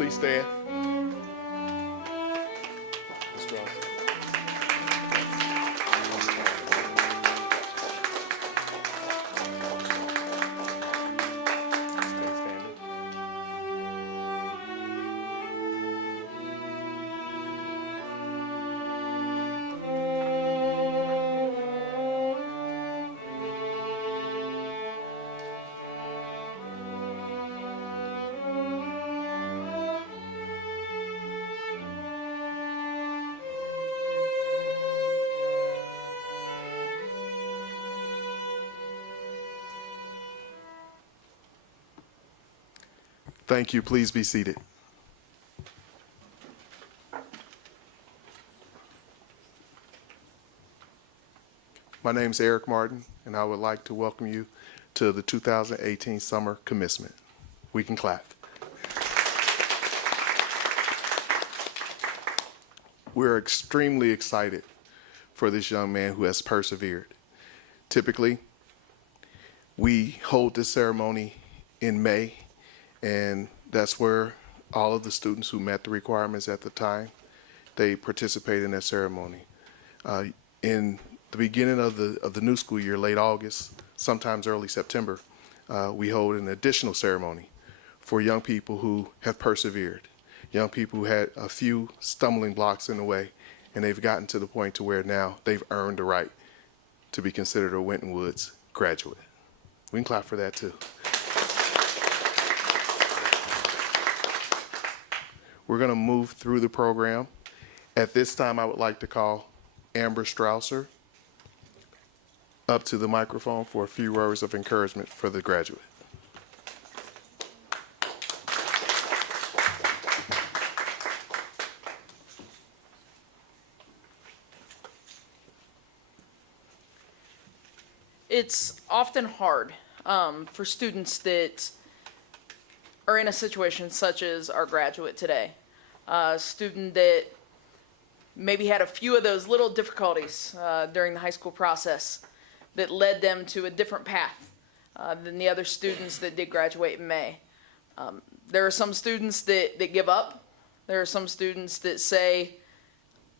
please stand? Mr. Ross. Stay standing. Thank you. Please be seated. My name is Eric Martin, and I would like to welcome you to the 2018 summer commencement. We can clap. We're extremely excited for this young man who has persevered. Typically, we hold this ceremony in May, and that's where all of the students who met the requirements at the time, they participate in that ceremony. In the beginning of the new school year, late August, sometimes early September, we hold an additional ceremony for young people who have persevered, young people who had a few stumbling blocks in the way, and they've gotten to the point to where now they've earned the right to be considered a Winton Woods graduate. We can clap for that too. We're going to move through the program. At this time, I would like to call Amber Strausser up to the microphone for a few words of encouragement for the graduate. It's often hard for students that are in a situation such as our graduate today. A student that maybe had a few of those little difficulties during the high school process that led them to a different path than the other students that did graduate in May. There are some students that give up. There are some students that say,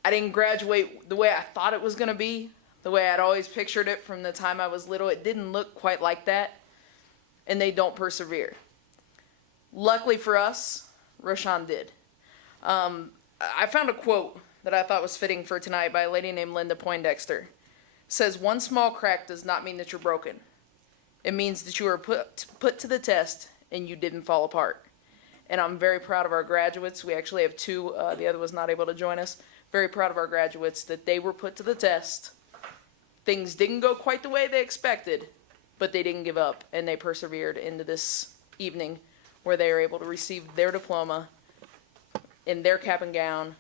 I didn't graduate the way I thought it was going to be, the way I'd always pictured it from the time I was little. It didn't look quite like that, and they don't persevere. Luckily for us, Roshan did. I found a quote that I thought was fitting for tonight by a lady named Linda Poindexter. It says, one small crack does not mean that you're broken. It means that you were put to the test and you didn't fall apart. And I'm very proud of our graduates. We actually have two, the other was not able to join us. Very proud of our graduates that they were put to the test. Things didn't go quite the way they expected, but they didn't give up and they persevered into this evening where they were able to receive their diploma in their cap and gown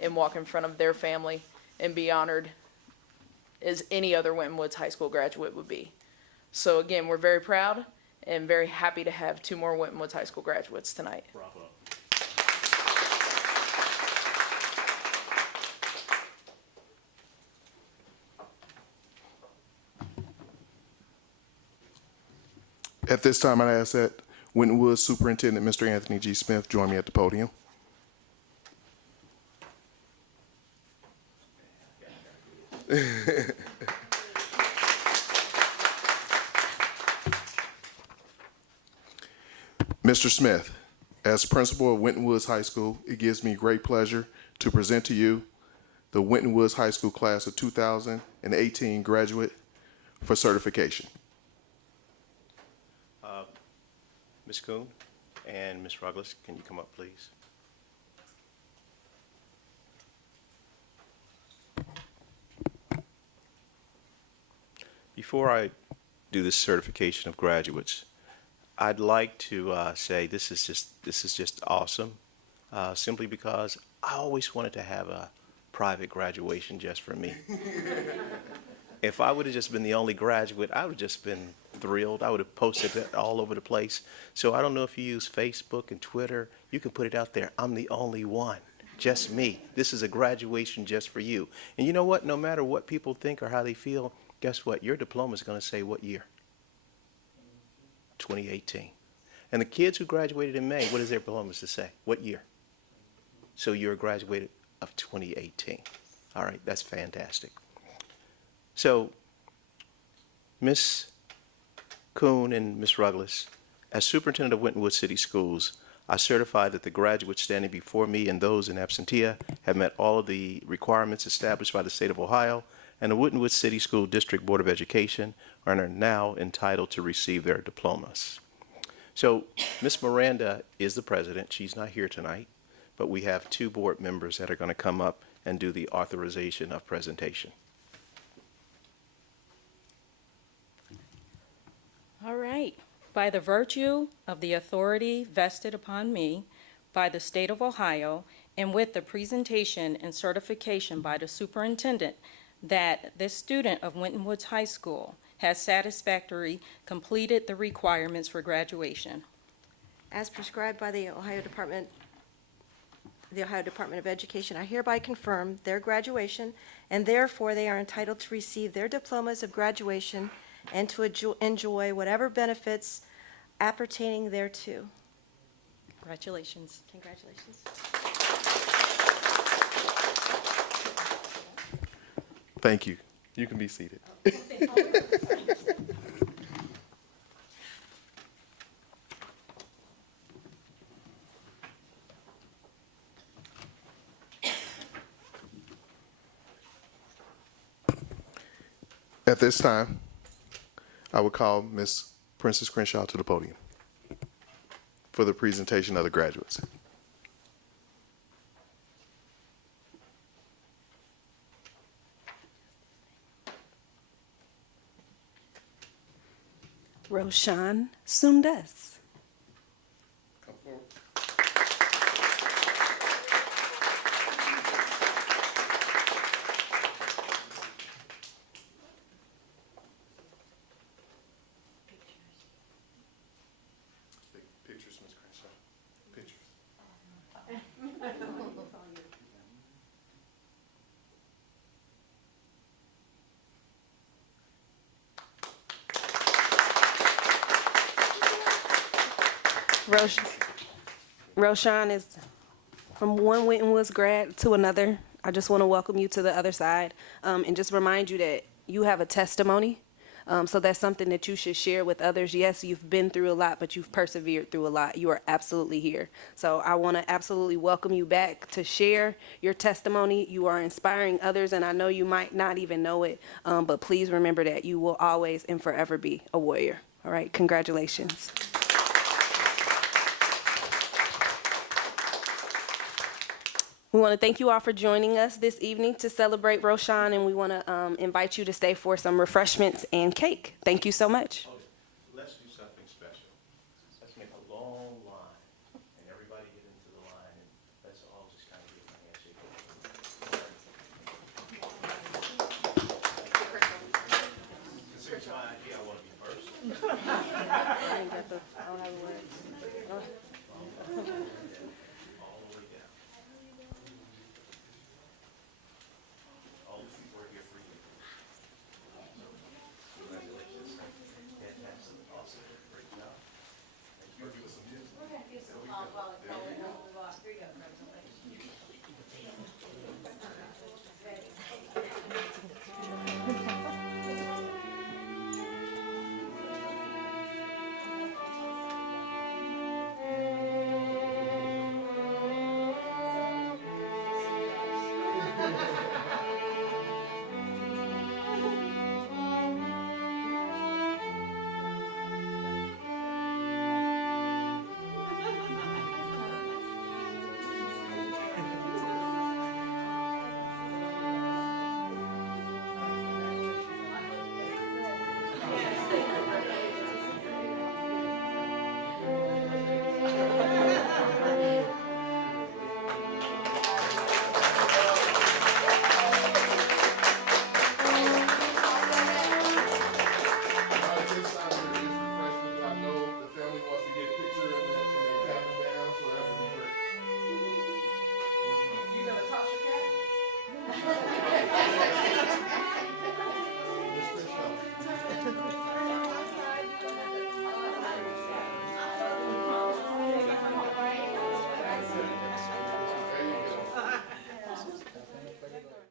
and walk in front of their family and be honored as any other Winton Woods High School graduate would be. So again, we're very proud and very happy to have two more Winton Woods High School graduates tonight. Bravo. At this time, I ask that Winton Woods Superintendent Mr. Anthony G. Smith join me at the podium. Mr. Smith, as principal of Winton Woods High School, it gives me great pleasure to present to you the Winton Woods High School class of 2018 graduate for certification. Ms. Kuhn and Ms. Ruglis, can you come up, please? Before I do this certification of graduates, I'd like to say this is just awesome, simply because I always wanted to have a private graduation just for me. If I would have just been the only graduate, I would have just been thrilled. I would have posted it all over the place. So I don't know if you use Facebook and Twitter. You can put it out there. I'm the only one. Just me. This is a graduation just for you. And you know what? No matter what people think or how they feel, guess what? Your diploma is going to say what year? 2018. And the kids who graduated in May, what does their diplomas to say? What year? So you're a graduate of 2018. All right, that's fantastic. So, Ms. Kuhn and Ms. Ruggles, as superintendent of Winton Woods City Schools, I certify that the graduates standing before me and those in absentia have met all of the requirements established by the state of Ohio and the Winton Woods City School District Board of Education and are now entitled to receive their diplomas. So Ms. Miranda is the president. She's not here tonight, but we have two board members that are going to come up and do the authorization of presentation. All right. By the virtue of the authority vested upon me by the state of Ohio, and with the presentation and certification by the superintendent that this student of Winton Woods High School has satisfactorily completed the requirements for graduation. As prescribed by the Ohio Department of Education, I hereby confirm their graduation, and therefore they are entitled to receive their diplomas of graduation and to enjoy whatever benefits appertaining thereto. Congratulations. Congratulations. Thank you. You can be seated. At this time, I would call Ms. Princess Crenshaw to the podium for the presentation of the graduates. Roshan Sundas. Pictures, Ms. Crenshaw. Pictures. Roshan is from one Winton Woods grad to another. I just want to welcome you to the other side and just remind you that you have a testimony. So that's something that you should share with others. Yes, you've been through a lot, but you've persevered through a lot. You are absolutely here. So I want to absolutely welcome you back to share your testimony. You are inspiring others, and I know you might not even know it, but please remember that you will always and forever be a warrior. All right, congratulations. We want to thank you all for joining us this evening to celebrate Roshan, and we want to invite you to stay for some refreshments and cake. Thank you so much.